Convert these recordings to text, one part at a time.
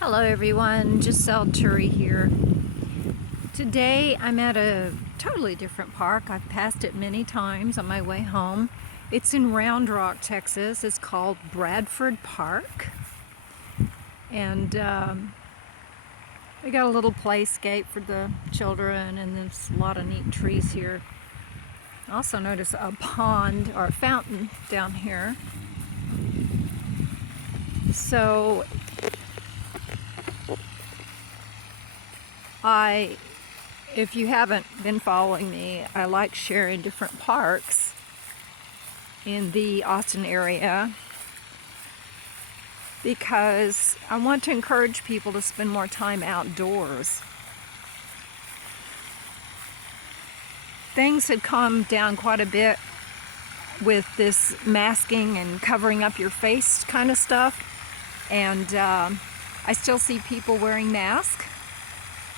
Hello everyone, Jisele here. Today I'm at a totally different park. I've passed it many times on my way home. It's in Round Rock, Texas. It's called Bradford Park. And they got a little playscape for the children, and there's a lot of neat trees here. I also notice a pond or a fountain down here. So if you haven't been following me, I like sharing different parks in the Austin area because I want to encourage people to spend more time outdoors. Things had calmed down quite a bit with this masking and covering up your face kind of stuff, and I still see people wearing masks.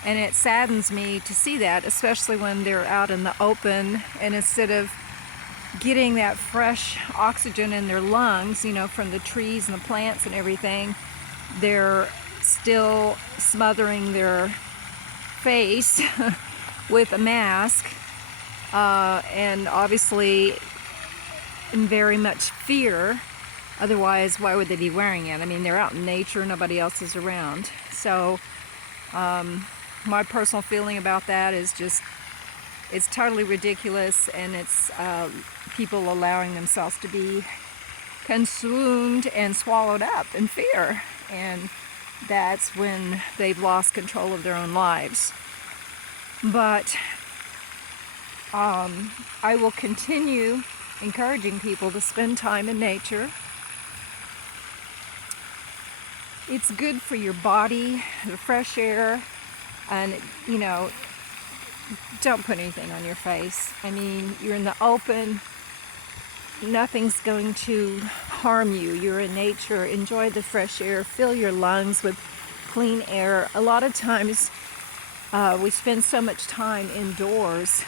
And it saddens me to see that, especially when they're out in the open, and instead of getting that fresh oxygen in their lungs, you know, from the trees and the plants and everything, they're still smothering their face with a mask, and obviously in very much fear. Otherwise, why would they be wearing it? I mean, they're out in nature, nobody else is around. So my personal feeling about that is just, it's totally ridiculous, and it's people allowing themselves to be consumed and swallowed up in fear, and that's when they've lost control of their own lives. But I will continue encouraging people to spend time in nature. It's good for your body, the fresh air. And, you know, don't put anything on your face. I mean, you're in the open. Nothing's going to harm you. You're in nature. Enjoy the fresh air. Fill your lungs with clean air. A lot of times we spend so much time indoors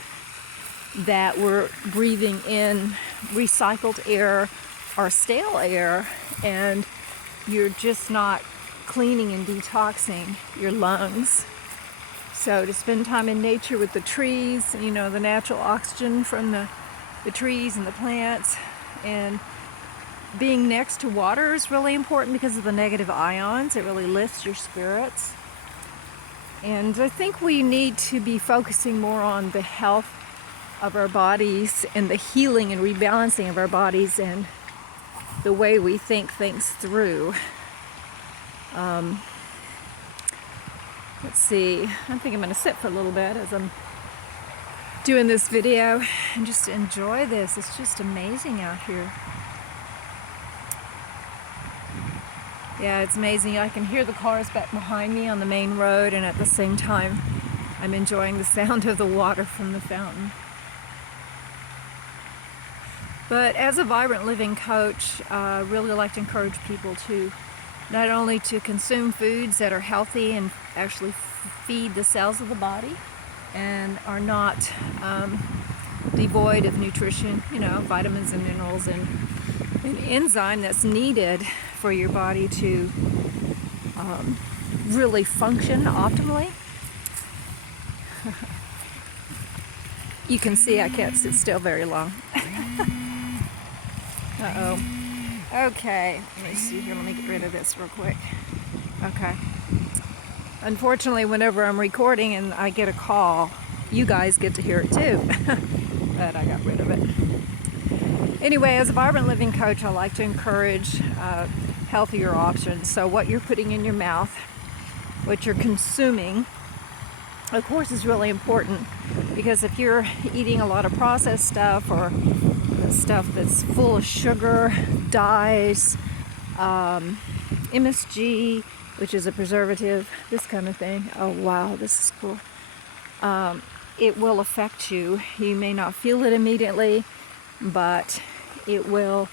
that we're breathing in recycled air or stale air, and you're just not cleaning and detoxing your lungs. So to spend time in nature with the trees, you know, the natural oxygen from the trees and the plants, and being next to water is really important because of the negative ions. It really lifts your spirits. And I think we need to be focusing more on the health of our bodies and the healing and rebalancing of our bodies and the way we think things through. Let's see, I think I'm going to sit for a little bit as I'm doing this video and just enjoy this. It's just amazing out here. Yeah, it's amazing. I can hear the cars back behind me on the main road, and at the same time I'm enjoying the sound of the water from the fountain. But as a vibrant living coach, I really like to encourage people to not only to consume foods that are healthy and actually feed the cells of the body and are not devoid of nutrition, you know, vitamins and minerals and an enzyme that's needed for your body to really function optimally. You can see I can't sit still very long. Uh-oh. Okay, let me see here. Let me get rid of this real quick. Okay. Unfortunately, whenever I'm recording and I get a call, you guys get to hear it too. But I got rid of it. Anyway, as a vibrant living coach, I like to encourage healthier options. So what you're putting in your mouth, what you're consuming, of course, is really important, because if you're eating a lot of processed stuff or stuff that's full of sugar, dyes, MSG, which is a preservative, this kind of thing. Oh wow, this is cool. It will affect you. You may not feel it immediately, but it will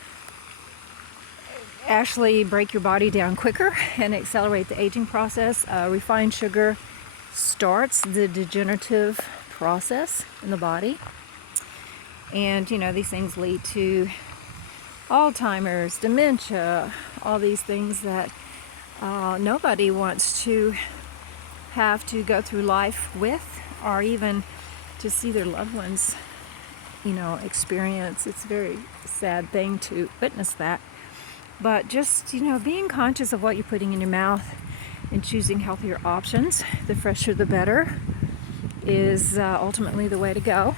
actually break your body down quicker and accelerate the aging process. Refined sugar starts the degenerative process in the body. And, you know, these things lead to Alzheimer's, dementia, all these things that Nobody wants to have to go through life with, or even to see their loved ones, experience. It's a very sad thing to witness that. But just, being conscious of what you're putting in your mouth and choosing healthier options, the fresher the better, is ultimately the way to go.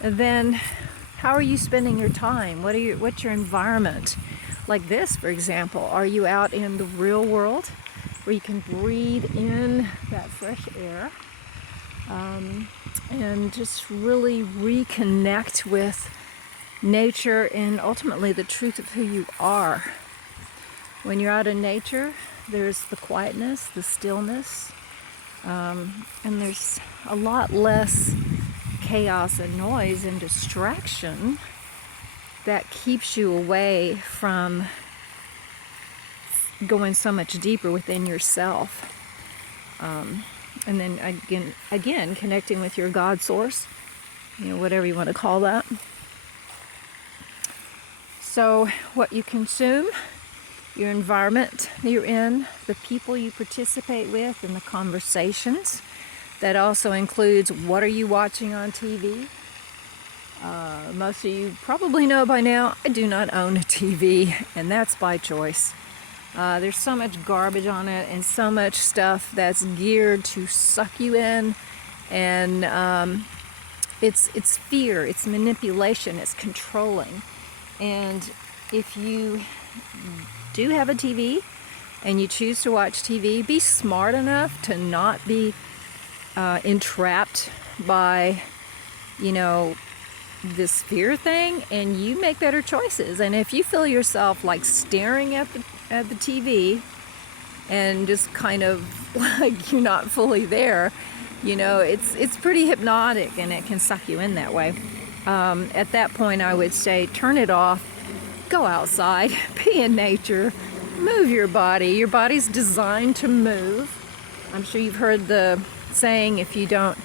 And then, how are you spending your time? What's your environment? Like this, for example, are you out in the real world where you can breathe in that fresh air and just really reconnect with nature and ultimately the truth of who you are? When you're out in nature, there's the quietness, the stillness, and there's a lot less chaos and noise and distraction that keeps you away from going so much deeper within yourself. And then again, connecting with your God source, whatever you want to call that. So what you consume, your environment you're in, the people you participate with, and the conversations. That also includes, what are you watching on TV? Most of you probably know by now, I do not own a TV, and that's by choice. There's so much garbage on it and so much stuff that's geared to suck you in, and it's fear, it's manipulation, it's controlling. And if you do have a TV and you choose to watch TV, be smart enough to not be entrapped by, this fear thing, and you make better choices. And if you feel yourself like staring at the TV and just kind of like you're not fully there, it's pretty hypnotic, and it can suck you in that way. At that point, I would say turn it off, go outside, be in nature, move your body. Your body's designed to move. I'm sure you've heard the saying, if you don't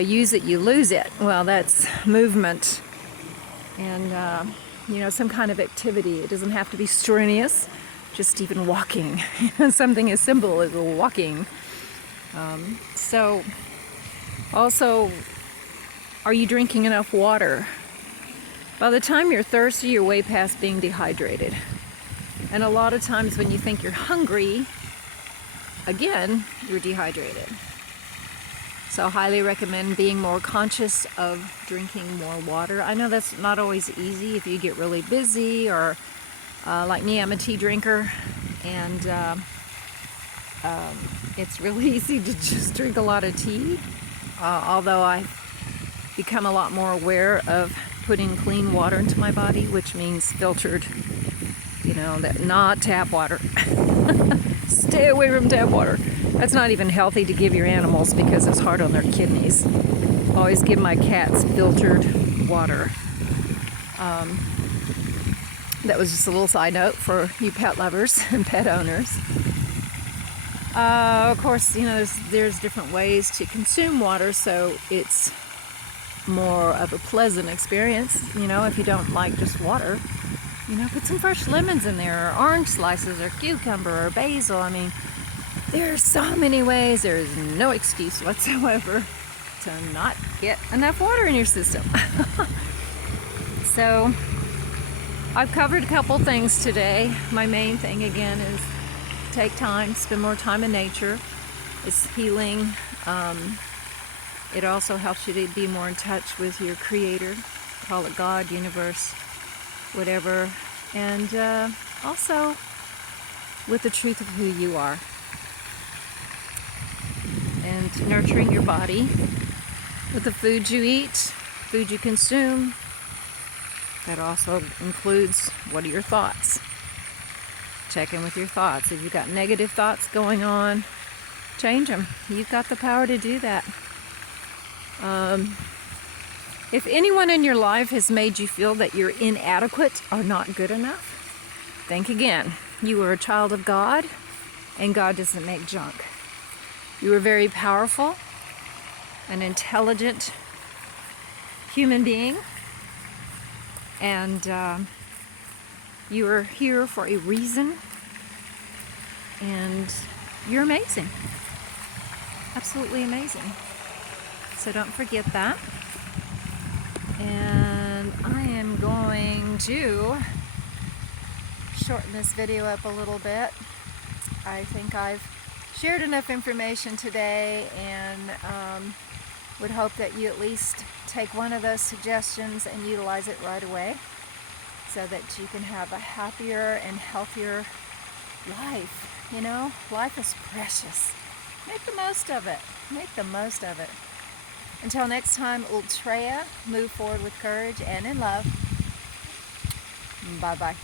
use it, you lose it. Well, that's movement and, some kind of activity. It doesn't have to be strenuous, just even walking. Something as simple as walking. So, also, are you drinking enough water? By the time you're thirsty, you're way past being dehydrated. And a lot of times when you think you're hungry, again, you're dehydrated. So I highly recommend being more conscious of drinking more water. I know that's not always easy if you get really busy, or like me, I'm a tea drinker, and it's really easy to just drink a lot of tea, although I've become a lot more aware of putting clean water into my body, which means filtered, that not tap water. Stay away from tap water. That's not even healthy to give your animals because it's hard on their kidneys. I always give my cats filtered water. That was just a little side note for you pet lovers and pet owners. Of course, there's different ways to consume water, so it's more of a pleasant experience. If you don't like just water, put some fresh lemons in there, or orange slices, or cucumber, or basil. I mean, there are so many ways. There is no excuse whatsoever to not get enough water in your system. So, I've covered a couple things today. My main thing, again, is take time, spend more time in nature. It's healing. It also helps you to be more in touch with your creator. Call it God, universe, whatever. And also with the truth of who you are. And nurturing your body with the food you eat, food you consume. That also includes, what are your thoughts? Check in with your thoughts. If you've got negative thoughts going on, change them. You've got the power to do that. If anyone in your life has made you feel that you're inadequate or not good enough, think again. You are a child of God, and God doesn't make junk. You are very powerful, an intelligent human being, and you are here for a reason. and you're amazing. Absolutely amazing. So don't forget that. And I am going to shorten this video up a little bit. I think I've shared enough information today, and would hope that you at least take one of those suggestions and utilize it right away so that you can have a happier and healthier life. You know, life is precious. Make the most of it. Make the most of it. Until next time, Ultreya, move forward with courage and in love. Bye-bye.